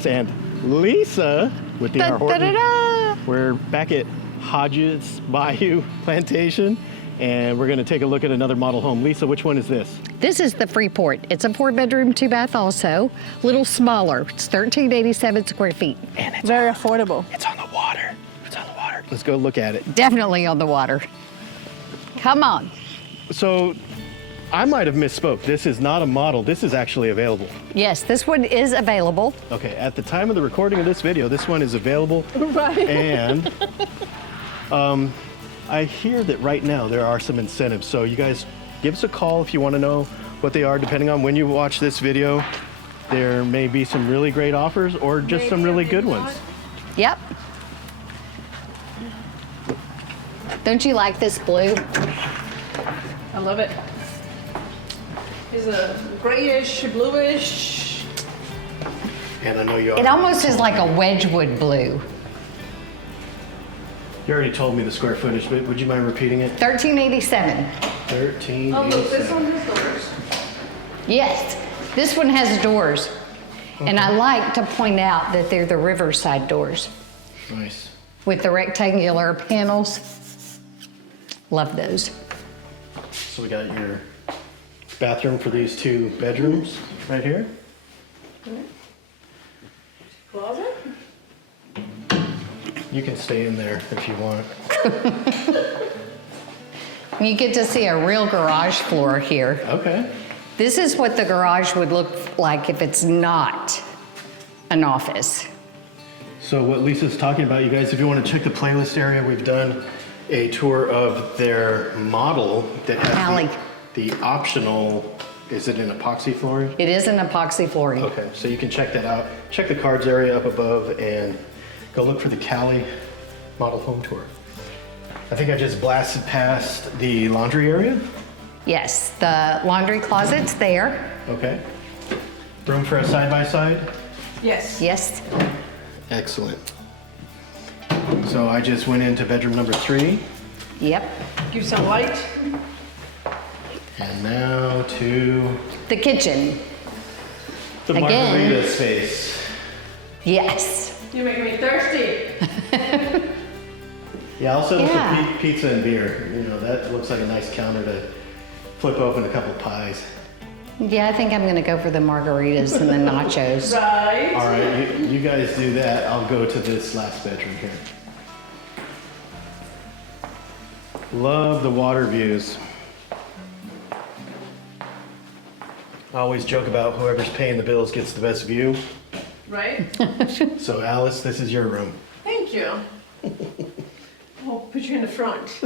Alice and Lisa with the Horton. We're back at Hodges Bayou Plantation, and we're going to take a look at another model home. Lisa, which one is this? This is the Freeport. It's a 4-bedroom, 2-bath also. A little smaller. It's 1,387 square feet. And it's very affordable. It's on the water. It's on the water. Let's go look at it. Definitely on the water. Come on. So I might have misspoke. This is not a model. This is actually available. Yes, this one is available. Okay, at the time of the recording of this video, this one is available. Right. And I hear that right now there are some incentives. So you guys give us a call if you want to know what they are. Depending on when you watch this video, there may be some really great offers or just some really good ones. Yep. Don't you like this blue? I love it. It's a grayish, bluish. And I know you It almost is like a Wedgwood blue. You already told me the square footage, but would you mind repeating it? 1,387. 1387. Oh, look, this one has doors. Yes, this one has doors. And I like to point out that they're the riverside doors Nice. with the rectangular panels. Love those. So we got your bathroom for these 2 bedrooms right here. Closet. You can stay in there if you want. You get to see a real garage floor here. Okay. This is what the garage would look like if it's not an office. So what Lisa's talking about, you guys, if you want to check the playlist area, we've done a tour of their model that Allie. has the optional, is it an epoxy flooring? It is an epoxy flooring. Okay, so you can check that out. Check the cards area up above and go look for the Cali model home tour. I think I just blasted past the laundry area. Yes, the laundry closet's there. Okay. Room for a side-by-side? Yes. Yes. Excellent. So I just went into bedroom number 3. Yep. Give some light. And now to The kitchen. the Again. margarita space. Yes. You make me thirsty. Yeah, I'll settle Yeah. for pizza and beer. You know, that looks like a nice counter to flip open a couple pies. Yeah, I think I'm gonna go for the margaritas and the nachos. Right. All right, you guys do that. I'll go to this last bedroom here. Love the water views. I always joke about whoever's paying the bills gets the best view. Right. So Alice, this is your room. Thank you. I'll put you in the front.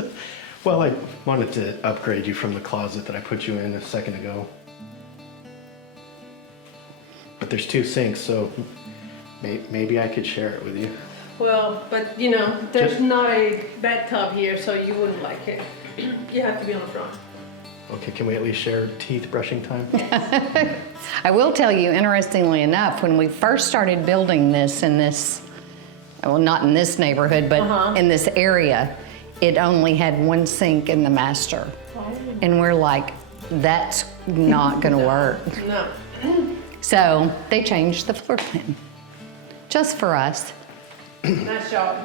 Well, I wanted to upgrade you from the closet that I put you in a second ago. But there's 2 sinks, so maybe I could share it with you. Well, but you know, there's Just- not a bathtub here, so you wouldn't like it. You have to be on the front. Okay, can we at least share teeth brushing time? I will tell you, interestingly enough, when we first started building this in this, well, not in this neighborhood, but in this area, it only had 1 sink in the master. And we're like, that's not gonna work. No. So they changed the floor plan, just for us. Nice job.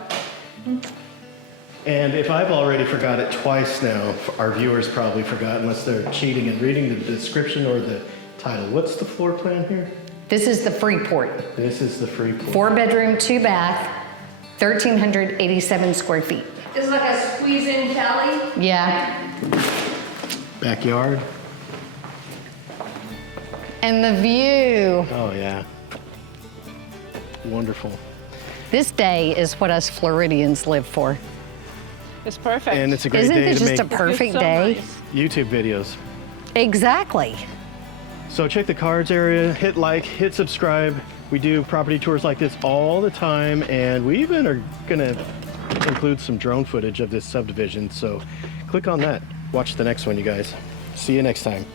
And if I've already forgot it twice now, our viewers probably forgot unless they're cheating and reading the description or the title. What's the floor plan here? This is the Freeport. This is the Freeport. 4-bedroom, 2-bath, 1,387 square feet. It's like a squeeze-in Cali. Yeah, Backyard. and the view. Oh yeah. Wonderful. This day is what us Floridians live for. It's perfect. And it's a great Isn't day it to just make a perfect so day? nice. YouTube videos. Exactly. So check the cards area, hit like, hit subscribe. We do property tours like this all the time, and we even are gonna include some drone footage of this subdivision. So click on that. Watch the next one, you guys. See you next time.